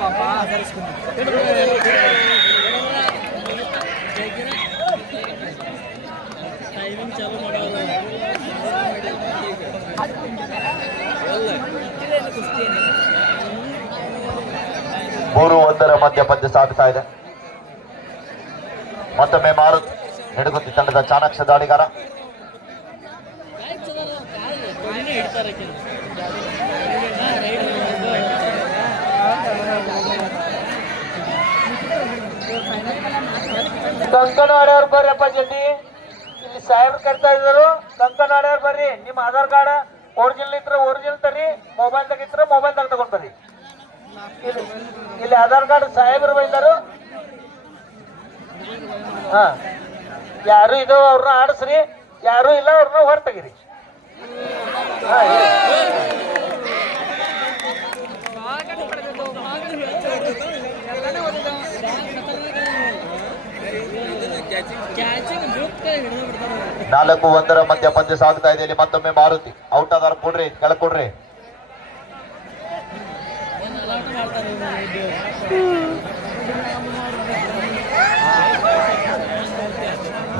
ಪಾಪ ಮೂರು ಒಂದರ ಮಧ್ಯ ಪಂದ್ಯ ಸಾಗುತ್ತಾ ಇದೆ. ಮತ್ತೊಮ್ಮೆ ಮಾರುತ್ ನಿಡಗುಂದಿ ತಂಡದ ಚಾಣಾಕ್ಷ ದಾಳಿಗಾರ. ಕಂಕನವಾಡಿಯವ್ರು ಬರ್ರಿಪ್ಪ ಜಲ್ದಿ, ಇಲ್ಲಿ ಸಾಹೇಬ್ರು ಕರ್ತಾ ಇದ್ರು. ಕಂಕನವಾಡಿಯವ್ರು ಬರ್ರಿ, ನಿಮ್ಮ ಆಧಾರ್ ಕಾರ್ಡ್ ಒರಿಜಿನಲ್ ಇದ್ರೆ ಒರಿಜಿನಲ್ ತರ್ರಿ, ಮೊಬೈಲ್ ತೆಗಿದ್ರೆ ಮೊಬೈಲ್ ತಗೊಂಡ್ ಬರ್ರಿ. ಇಲ್ಲಿ ಆಧಾರ್ ಕಾರ್ಡ್ ಸಾಹೇಬ್ರು ಬೈದಾರು. ಹಾ, ಯಾರು ಇದು ಅವ್ರನ್ನ ಆಡಿಸ್ರಿ, ಯಾರು ಇಲ್ಲ ಅವ್ರನ್ನ ಹೊರ ತೆಗಿರಿ. ನಾಲ್ಕು ಒಂದರ ಮಧ್ಯ ಪಂದ್ಯ ಸಾಗ್ತಾ ಇದೆ. ಇಲ್ಲಿ ಮತ್ತೊಮ್ಮೆ ಮಾರುತಿ ಔಟ್ ಆಧಾರ ಕೊಡ್ರಿ, ಕೆಳಗೆ ಕೊಡ್ರಿ.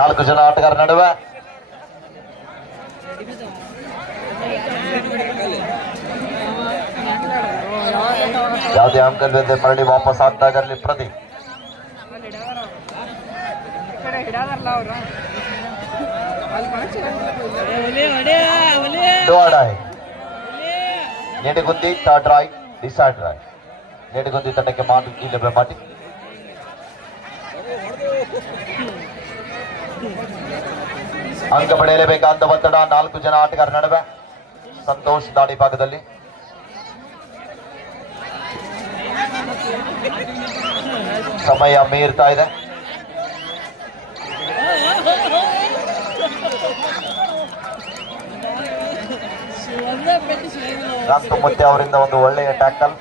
ನಾಲ್ಕು ಜನ ಆಟಗಾರ ನಡುವೆ ಯಾವುದೇ ಅಂಕಲ್ವೇ ಮರಳಿ ವಾಪಸ್ ಆಗ್ತಾ ಇದ್ದಾರೆ Pradeep. Nedagundi third raid decide raid. Nedagundi ತಂಡಕ್ಕೆ ಮಾತು ಇಲ್ಲವೇ ಮಾಡಿ. ಅಂಕ ಪಡೆಯಲೇಬೇಕಾದ ಒತ್ತಡ. ನಾಲ್ಕು ಜನ ಆಟಗಾರ ನಡುವೆ. ಸಂತೋಷ್ ದಾಳಿ ಭಾಗದಲ್ಲಿ. ಸಮಯ ಮೀರ್ತಾ ಇದೆ. ಕಾಂತು ಮುತ್ತೆ ಅವರಿಂದ ಒಂದು ಒಳ್ಳೆಯ ಟ್ಯಾಕಲ್.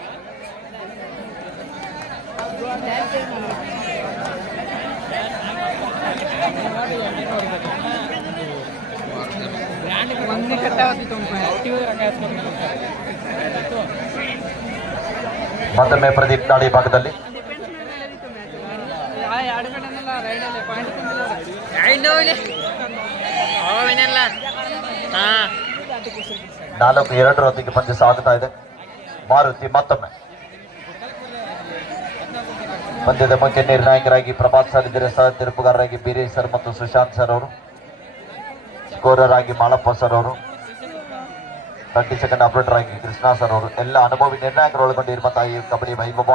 ಮತ್ತೊಮ್ಮೆ ಪ್ರದೀಪ್ ದಾಳಿ ಭಾಗದಲ್ಲಿ. ನಾಲ್ಕು ಎರಡರೊಂದಿಗೆ ಪಂದ್ಯ ಸಾಗುತ್ತಾ ಇದೆ. ಮಾರುತಿ ಮತ್ತೊಮ್ಮೆ ಪಂದ್ಯದ ಮುಖ್ಯ ನಿರ್ಣಾಯಕರಾಗಿ ಪ್ರಭಾತ್ ಸರ್ ಇದ್ದರೆ, ಸಹ ತೀರ್ಪುಗಾರರಾಗಿ ಬೀರೇಶ್ ಸರ್ ಮತ್ತು ಸುಶಾಂತ್ ಸರ್ ಅವರು, ಸ್ಕೋರರ್ ಆಗಿ ಮಾಳಪ್ಪ ಸರ್ ಅವರು, 30 ಸೆಕೆಂಡ್ ಆಪರೇಟರ್ ಆಗಿ ಕೃಷ್ಣ ಸರ್ ಅವರು, ಎಲ್ಲ ಅನುಭವಿ ನಿರ್ಣಾಯಕರು ಒಳಗೊಂಡಿರುವಂತಹ ಈ ಕಬಡ್ಡಿ ವೈಭವ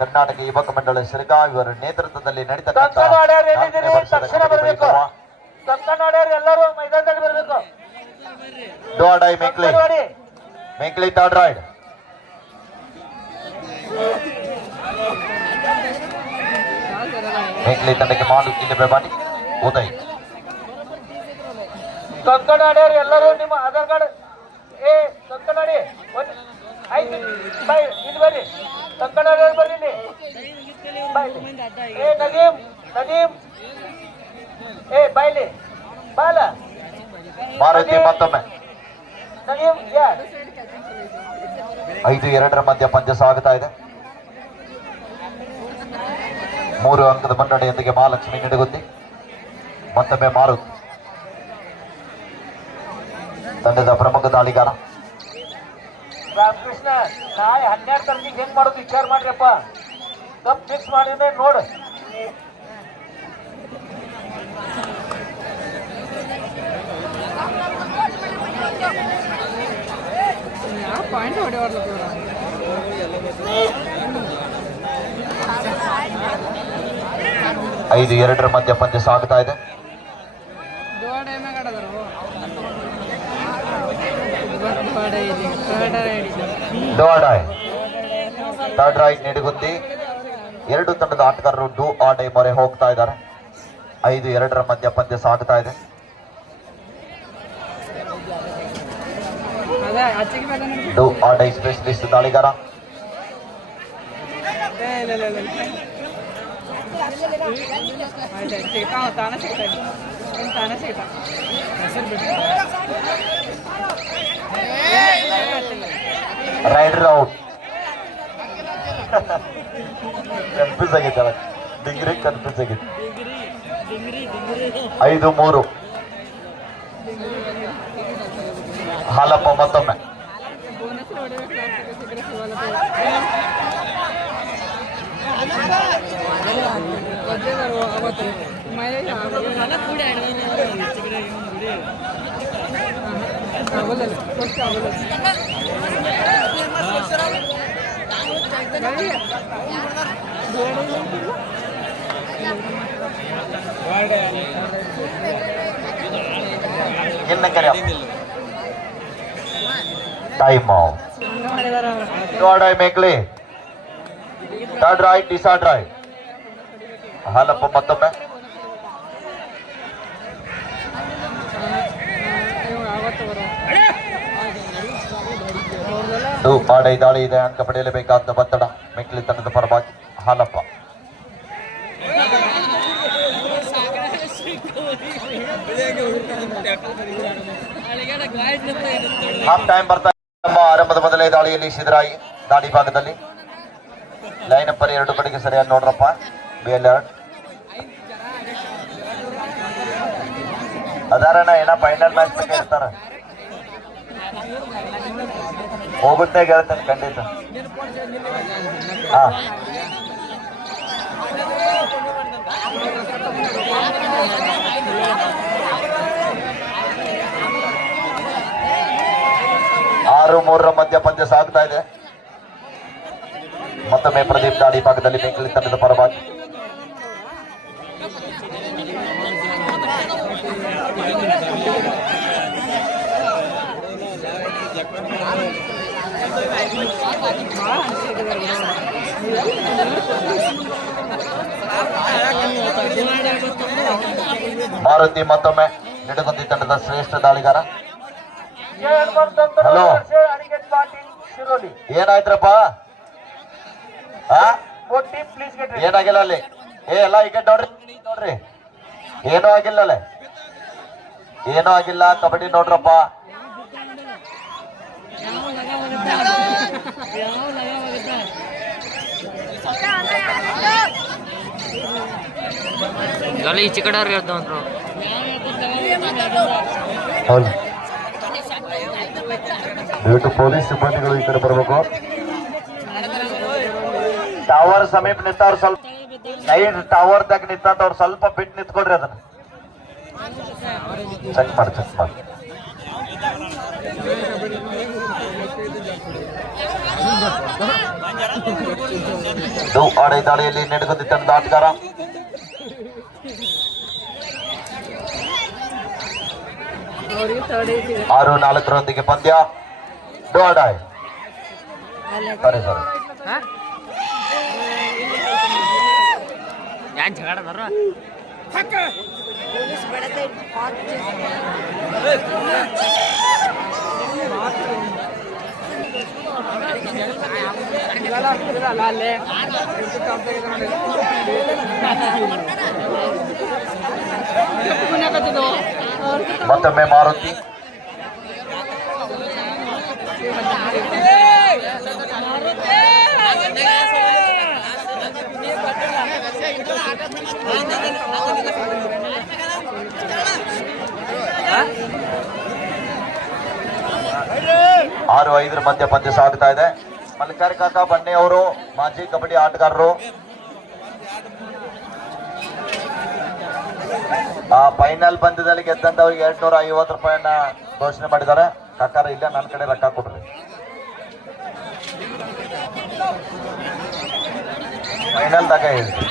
ಕರ್ನಾಟಕ ಯುವಕ ಮಂಡಳ ಶಿರಗಾಂವ್ ಇವರ ನೇತೃತ್ವದಲ್ಲಿ ನಡೀತಕ್ಕಂಥ ಎಲ್ಲರೂ ಮೈದಾನದಲ್ಲಿ ಬರಬೇಕು. ಡೋಡಾಯ್ ಮೆಂಕ್ಲಿ ಥರ್ಡ್ ರೈಡ್. ಮೆಂಕ್ಲಿ ತಂಡಕ್ಕೆ ಮಾಡು ಇಲ್ಲಿ ಮಾಡಿ ಉದಯ್. ಕಂಕನಾಡಿಯವರು ಎಲ್ಲರೂ ನಿಮ್ಮ ಆಧಾರ್ ಕಾರ್ಡ್ ಕಂಕನಾಡಿ ಆಯ್ತು ಬೈ ಇಲ್ಲಿ ಬರ್ರಿ. ಕಂಕನಾಡಿಯವ್ರು ಬರ್ರಿ ಇಲ್ಲಿ. ನದೀಮ್ ಬೈಲಿ ಬಾಲ. ಮಾರುತಿ ಮತ್ತೊಮ್ಮೆ. ನದೀಮ್ 5-2 ಮಧ್ಯ ಪಂದ್ಯ ಸಾಗುತ್ತಾ ಇದೆ. 3 ಅಂಕದ ಮುನ್ನಡೆಯೊಂದಿಗೆ ಮಹಾಲಕ್ಷ್ಮಿ ನಿಡಗುಂದಿ. ಮತ್ತೊಮ್ಮೆ ಮಾರುತಿ ತಂಡದ ಪ್ರಮುಖ ದಾಳಿಗಾರ. ರಾಮಕೃಷ್ಣ, ನಾಳೆ 12 ತಾರೀಕಿಗೆ ಹೆಂಗ್ ಮಾಡೋದು ವಿಚಾರ ಮಾಡ್ರಿಪ್ಪ. ಕಪ್ ಫಿಕ್ಸ್ ಮಾಡಿದ್ರೆ ನೋಡು. ಪಾಯಿಂಟ್ ಹೊಡೆಯವ್ರಲ್ಲ 5-2 ಮಧ್ಯ ಪಂದ್ಯ ಸಾಗುತ್ತಾ ಇದೆ. Third right Nidagundi. 2 ತಂಡದ ಆಟಗಾರರು ಡೂ ಆರ್ ಡೈ ಮೊರೆ ಹೋಗ್ತಾ ಇದ್ದಾರೆ. 5-2 ಮಧ್ಯ ಪಂದ್ಯ ಸಾಗುತ್ತಾ ಇದೆ. ಡೂ ಆರ್ ಡೈ ಸ್ಪೆಷಲಿಸ್ಟ್ ದಾಳಿಗಾರ. Raider out. ಕನ್ಫ್ಯೂಸ್ ಆಗೈತೆ ಅಲ್ಲ, ಡಿಗ್ರಿ ಕನ್ಫ್ಯೂಸ್ ಆಗೈತೆ. 5-3 ಹಾಲಪ್ಪ ಮತ್ತೊಮ್ಮೆ. ಇನ್ನು ಕರೆ ಟೈಮ್ ನೋಡಾಯ್ ಮೇಕ್ಲಿ. Third raid decider raid. Halappa ಮತ್ತೊಮ್ಮೆ. ಪಾಡೈ ದಾಳಿ ಇದೆ, ಅಂಕ ಪಡೆಯಲೇಬೇಕಾದ ಒತ್ತಡ ಮೆಕ್ಲಿ ತಂಡದ ಪರವಾಗಿ ಹಾಲಪ್ಪ. ಹಾಫ್ ಟೈಮ್ ಬರ್ತಾ ಆರಂಭದ ಮೊದಲೇ ದಾಳಿಯಲ್ಲಿ ಸಿದ್ದರಾಯಿ ದಾಳಿ ಭಾಗದಲ್ಲಿ ಲೈನ್ ನಂಬರ್ 2 ಕಡೆಗೆ ಸರಿಯಾಗಿ ನೋಡ್ರಪ್ಪ. ಬೇಲರ್ ಅದಾರಣ ಏನ ಫೈನಲ್ ಮ್ಯಾಚ್ ಬಗ್ಗೆ ಇರ್ತಾರ, ಹೋಗುತ್ತೆ ಹೇಳ್ತಾನೆ ಖಂಡಿತ. ಹಾ ಆರು 3 ಮಧ್ಯ ಪಂದ್ಯ ಸಾಗ್ತಾ ಇದೆ. ಮತ್ತೊಮ್ಮೆ ಪ್ರದೀಪ್ ದಾಳಿ ಭಾಗದಲ್ಲಿ ಮೇಕಲಿ ತಂಡದ ಪರವಾಗಿ. ಮಾರುತಿ ಮತ್ತೊಮ್ಮೆ ನಿಡಗುಂದಿ ತಂಡದ ಶ್ರೇಷ್ಠ ದಾಳಿಗಾರ. ಹಲೋ, ಏನಾಯ್ತ್ರಪ್ಪ? ಏನಾಗಿಲ್ಲ ಅಲ್ಲಿ. ಎಲ್ಲ ಈಗ ನೋಡ್ರಿ, ಏನೂ ಆಗಿಲ್ಲ ಅಲ್ಲೇ, ಏನೂ ಆಗಿಲ್ಲ. ಕಬಡ್ಡಿ ನೋಡ್ರಪ್ಪ. ಈ ಚಿಕಡೆ ಹೇಳ್ತಾವಂದ್ರು. ದಯವಿಟ್ಟು ಪೊಲೀಸ್ ಸಿಬ್ಬಂದಿಗಳು ಈ ಕಡೆ ಬರಬೇಕು. ಟವರ್ ಸಮೀಪ ನಿಂತವ್ರು ಸ್ವಲ್ಪ ನೈಟ್ ಟವರ್ ದಾಗ ನಿಂತವ್ರು ಸ್ವಲ್ಪ ಬಿಟ್ಟು ನಿಂತ್ಕೊಡ್ರಿ. ಅದನ್ನ ಚೆಕ್ ಮಾಡಿ. ಆಡೈ ದಾಳಿಯಲ್ಲಿ ನಡೆಗುಂದಿ ತಂಡದ ಆಟಗಾರ. ಆರು 4 ಪಂದ್ಯ. ಡೋಡಾಯ್ ಸಾರಿ ಯಾನ್ ಜಗಳದಾರ ಮತ್ತೊಮ್ಮೆ ಮಾರುತಿ. ಆರು 5 ಮಧ್ಯ ಪಂದ್ಯ ಸಾಗ್ತಾ ಇದೆ. ಮಲ್ಲಿಕಾರ್ ಕಾಕಾ ಬಣ್ಣೆ ಅವರು ಮಾಜಿ ಕಬಡ್ಡಿ ಆಟಗಾರರು. ಆ ಫೈನಲ್ ಪಂದ್ಯದಲ್ಲಿ ಗೆದ್ದಂತವ್ರಿಗೆ 250 ರೂಪಾಯಿಯನ್ನ ಘೋಷಣೆ ಮಾಡಿದ್ದಾರೆ. ಕಾಕಾರ ಇಲ್ಲ, ನನ್ನ ಕಡೆ ರೊಕ್ಕ ಕೊಡ್ರಿ. ಫೈನಲ್ ದಾಗ ಹೇಳ್ರಿ.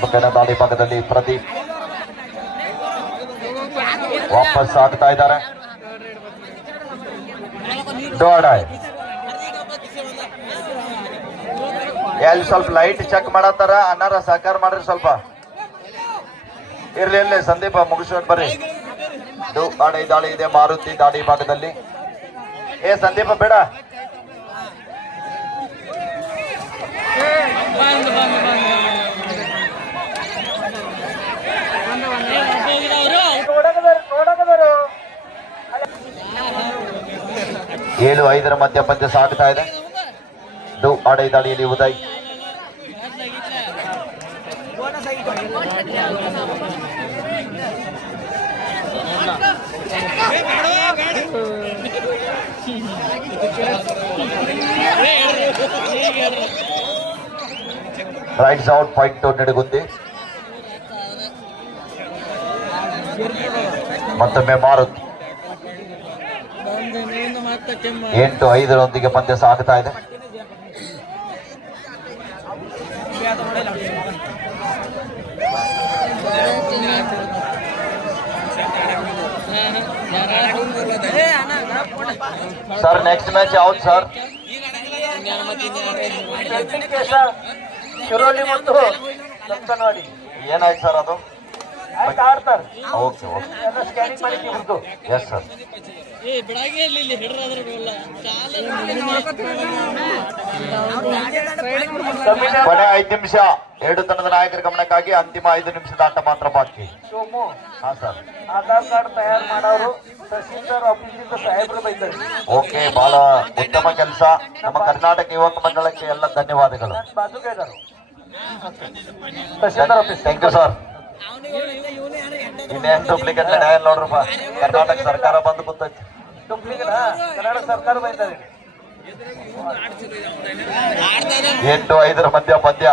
ಪಕ್ಷದ ದಾಳಿ ಭಾಗದಲ್ಲಿ ಪ್ರದೀಪ್ ವಾಪಸ್ ಆಗ್ತಾ ಇದ್ದಾರೆ. ಡೋಡಾಯ್ ಎಲ್ಲಿ ಸ್ವಲ್ಪ ಲೈಟ್ ಚೆಕ್ ಮಾಡತ್ತಾರ, ಅನ್ನಾರ ಸಹಕಾರ ಮಾಡ್ರಿ ಸ್ವಲ್ಪ. ಇರ್ಲಿ ಸಂದೀಪ ಮುಗಿಸ್ಕೊಂಡು ಬರ್ರಿ. ಆಡೈ ದಾಳಿ ಇದೆ ಮಾರುತಿ ದಾಳಿ ಭಾಗದಲ್ಲಿ. ಸಂದೀಪ ಬೇಡ, 7-5 ಮಧ್ಯ ಪಂದ್ಯ ಸಾಗ್ತಾ ಇದೆ. ಡು ಆಡೈ ದಾಳಿಯಲ್ಲಿ Uday. Raids out point Nadugundi. ಮತ್ತೊಮ್ಮೆ ಮಾರುತಿ. 8-5 ಪಂದ್ಯ ಸಾಗ್ತಾ ಇದೆ. ಸರ್ ನೆಕ್ಸ್ಟ್ ಮ್ಯಾಚ್ ಯಾವ್ದು ಸರ್? ಶಿರೋಲಿ ಮತ್ತು ಲಂಕನವಾಡಿ. ಏನಾಯ್ತು ಸರ್ ಅದು? ಆಯ್ತು ಆಡ್ತಾರೆ. ಓಕೆ ಓಕೆ ಎಲ್ಲ ಸ್ಕ್ಯಾನಿಂಗ್ ಮಾಡಿದ್ದೀವಿ ಹುಡುಗರು. Yes sir. ಕೊನೆ 5 ನಿಮಿಷ. 2 ತಂಡದ ನಾಯಕರ ಗಮನಕ್ಕಾಗಿ ಅಂತಿಮ 5 ನಿಮಿಷದ ಆಟ ಮಾತ್ರ ಬಾಕಿ. ಸೋಮು ಹಾ ಸರ್. ಆಧಾರ್ ಕಾರ್ಡ್ ತಯಾರು ಮಾಡೋರು ತಹಸೀಲ್ದಾರ್ ಆಫೀಸಿಂದ ಸಾಹೇಬ್ರು ಬೈತಾರೆ. ಓಕೆ, ಬಹಳ ಉತ್ತಮ ಕೆಲಸ. ನಮ್ಮ ಕರ್ನಾಟಕ ಯುವಕ ಮಂಡಳಕ್ಕೆ ಎಲ್ಲ ಧನ್ಯವಾದಗಳು. ಬಾಜುಕ ಇದ್ದಾರೆ tahsildar office. Thank you sir. ಇನ್ನೇನು ಡೂಪ್ಲಿಕೇಟ್ ನಡೆಯಲ್ಲ ನೋಡ್ರಪ್ಪ. ಕರ್ನಾಟಕ ಸರ್ಕಾರ ಬಂದು ಗೊತ್ತೈತಿ. ಡೂಪ್ಲಿಕೇಟ್ ಕರ್ನಾಟಕ ಸರ್ಕಾರ ಬೈತಾರೆ. 8-5 ಮಧ್ಯ ಪಂದ್ಯ.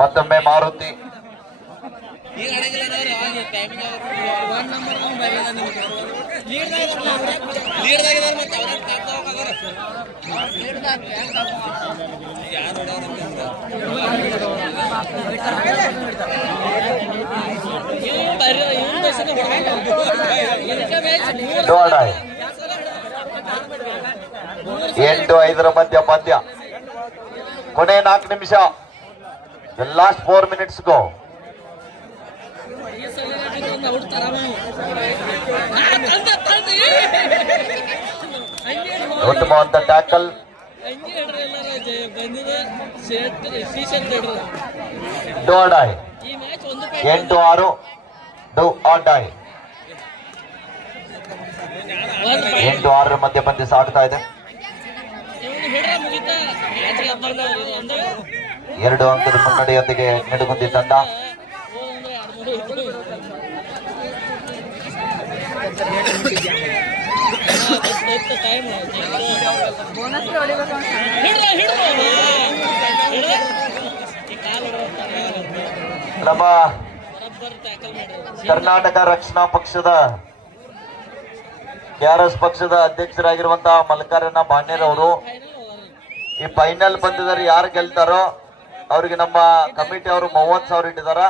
ಮತ್ತೊಮ್ಮೆ ಮಾರುತಿ. ಡೋಡಾಯ್. 8-5 ಮಧ್ಯ ಪಂದ್ಯ. ಕೊನೆ 4 ನಿಮಿಷ. The last 4 minutes go. ಉತ್ತಮವಾದ ಟ್ಯಾಕಲ್. ಡೋಡಾಯ್. 8-6 ಡೋ ಆಡಾಯ್. 8-6 ಮಧ್ಯ ಪಂದ್ಯ ಸಾಗ್ತಾ ಇದೆ. 2 ಅಂಕದ ಮುನ್ನಡೆಯೊಂದಿಗೆ ನಡುಗುಂದಿ ತಂಡ. ನಮ್ಮ ಕರ್ನಾಟಕ ರಕ್ಷಣಾ ಪಕ್ಷದ KRS ಪಕ್ಷದ ಅಧ್ಯಕ್ಷರಾಗಿರುವಂತಹ ಮಲ್ಲಿಕಾರ್ಜುನ ಬಾಣೇರ್ ಅವರು ಈ ಫೈನಲ್ ಪಂದ್ಯದಲ್ಲಿ ಯಾರು ಗೆಲ್ತಾರೋ ಅವ್ರಿಗೆ ನಮ್ಮ ಕಮಿಟಿ ಅವರು 30,000 ಇಟ್ಟಿದಾರ.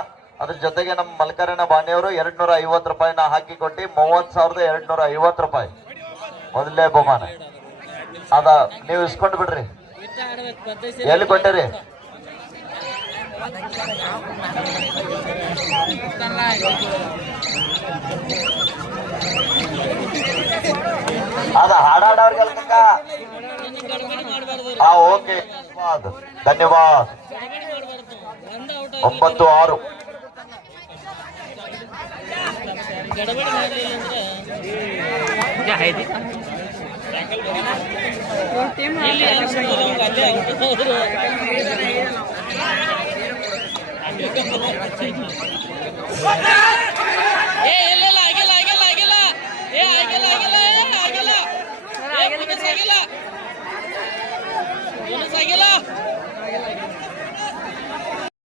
ಅದ್ರ ಜೊತೆಗೆ ನಮ್ಮ ಮಲ್ಲಿಕಾರ್ಜುನ ಬಾಣೇರ್ ಅವರು 250 ರೂಪಾಯಿನ ಹಾಕಿ ಕೊಟ್ಟು 30,250 ರೂಪಾಯಿ ಮೊದಲನೇ ಬಹುಮಾನ ಅದ. ನೀವು ಇಸ್ಕೊಂಡು ಬಿಡ್ರಿ. ಎಲ್ಲಿ ಕೊಟ್ಟಿರಿ? ಅದ ಹಾಡಾಡವ್ರಿಗೆ ಅಲ್ಕಕ್ಕ. ಓಕೆ, ಧನ್ಯವಾದ. 9-6.